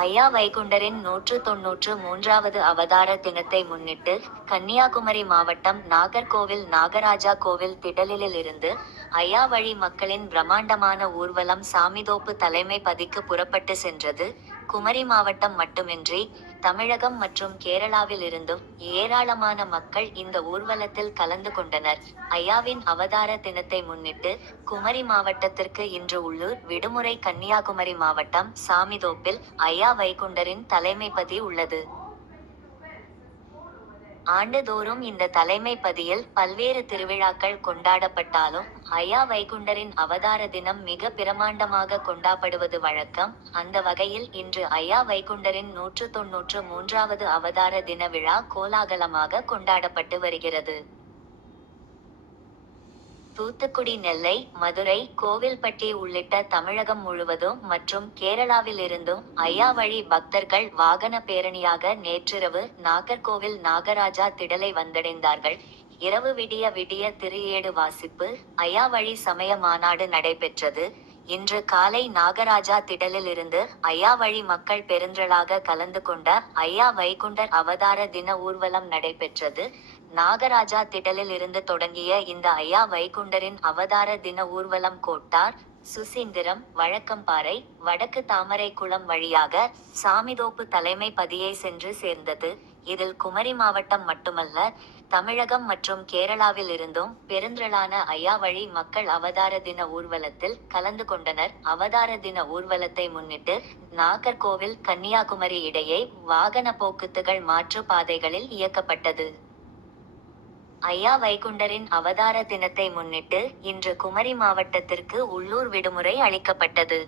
ஐயா வைகுண்டரின் நூற்று தொன்னூற்று மூன்றாவது அவதார தினத்தை முன்னிட்டு கன்னியாகுமரி மாவட்டம் நாகர்கோவில் நாகராஜா கோவில் திடலிலிருந்து ஐயா வழி மக்களின் பிரம்மாண்டமான ஊர்வலம் சாமிதோப்பு தலைமை பதிக்கு புறப்பட்டு சென்றது. குமரி மாவட்டம் மட்டுமின்றி தமிழகம் மற்றும் கேரளாவில் இருந்தும் ஏராளமான மக்கள் இந்த ஊர்வலத்தில் கலந்து கொண்டனர். ஐயாவின் அவதார தினத்தை முன்னிட்டு குமரி மாவட்டத்திற்கு இன்று உள்ளூர் விடுமுறை கன்னியாகுமரி மாவட்டம் சாமிதோப்பில் ஐயா வைகுண்டரின் தலைமைப்பதி உள்ளது. ஆண்டுதோறும் இந்த தலைமை பதியில் பல்வேறு திருவிழாக்கள் கொண்டாடப்பட்டாலும் ஐயா வைகுண்டரின் அவதார தினம் மிக பிரமாண்டமாக கொண்டாடப்படுவது வழக்கம். அந்த வகையில் இன்று ஐயா வைகுண்டரின் நூற்று தொன்னூற்று மூன்றாவது அவதார தின விழா கோலாகலமாக கொண்டாடப்பட்டு வருகிறது. தூத்துக்குடி நெல்லை மதுரை கோவில்பட்டி உள்ளிட்ட தமிழகம் முழுவதும் மற்றும் கேரளாவில் இருந்தும் ஐயா வழி பக்தர்கள் வாகன பேரணியாக நேற்றிரவு நாகர்கோவில் நாகராஜா திடலை வந்தடைந்தார்கள். இரவு விடிய விடிய திரியேடு வாசிப்பு ஐயா வழி சமய மாநாடு நடைபெற்றது. இன்று காலை நாகராஜா திடலில் இருந்து ஐயா வழி மக்கள் பெருந்திரளாக கலந்து கொண்ட ஐயா வைகுண்டர் அவதார தின ஊர்வலம் நடைபெற்றது. நாகராஜா திடலில் இருந்து தொடங்கிய இந்த ஐயா வைகுண்டரின் அவதார தின ஊர்வலம் கோட்டார் சுசீந்திரம் வழக்கம்பாறை வடக்கு தாமரைக்குளம் வழியாக சாமிதோப்பு தலைமை பதியை சென்று சேர்ந்தது. இதில் குமரி மாவட்டம் மட்டுமல்ல தமிழகம் மற்றும் கேரளாவில் இருந்தும் பெருந்திரளான ஐயா வழி மக்கள் அவதார தின ஊர்வலத்தில் கலந்து கொண்டனர். அவதார தின ஊர்வலத்தை முன்னிட்டு நாகர்கோவில் கன்னியாகுமரி இடையே வாகன போக்குத்துகள் மாற்று பாதைகளில் இயக்கப்பட்டது. ஐயா வைகுண்டரின் அவதார தினத்தை முன்னிட்டு இன்று குமரி மாவட்டத்திற்கு உள்ளூர் விடுமுறை அளிக்கப்பட்டது.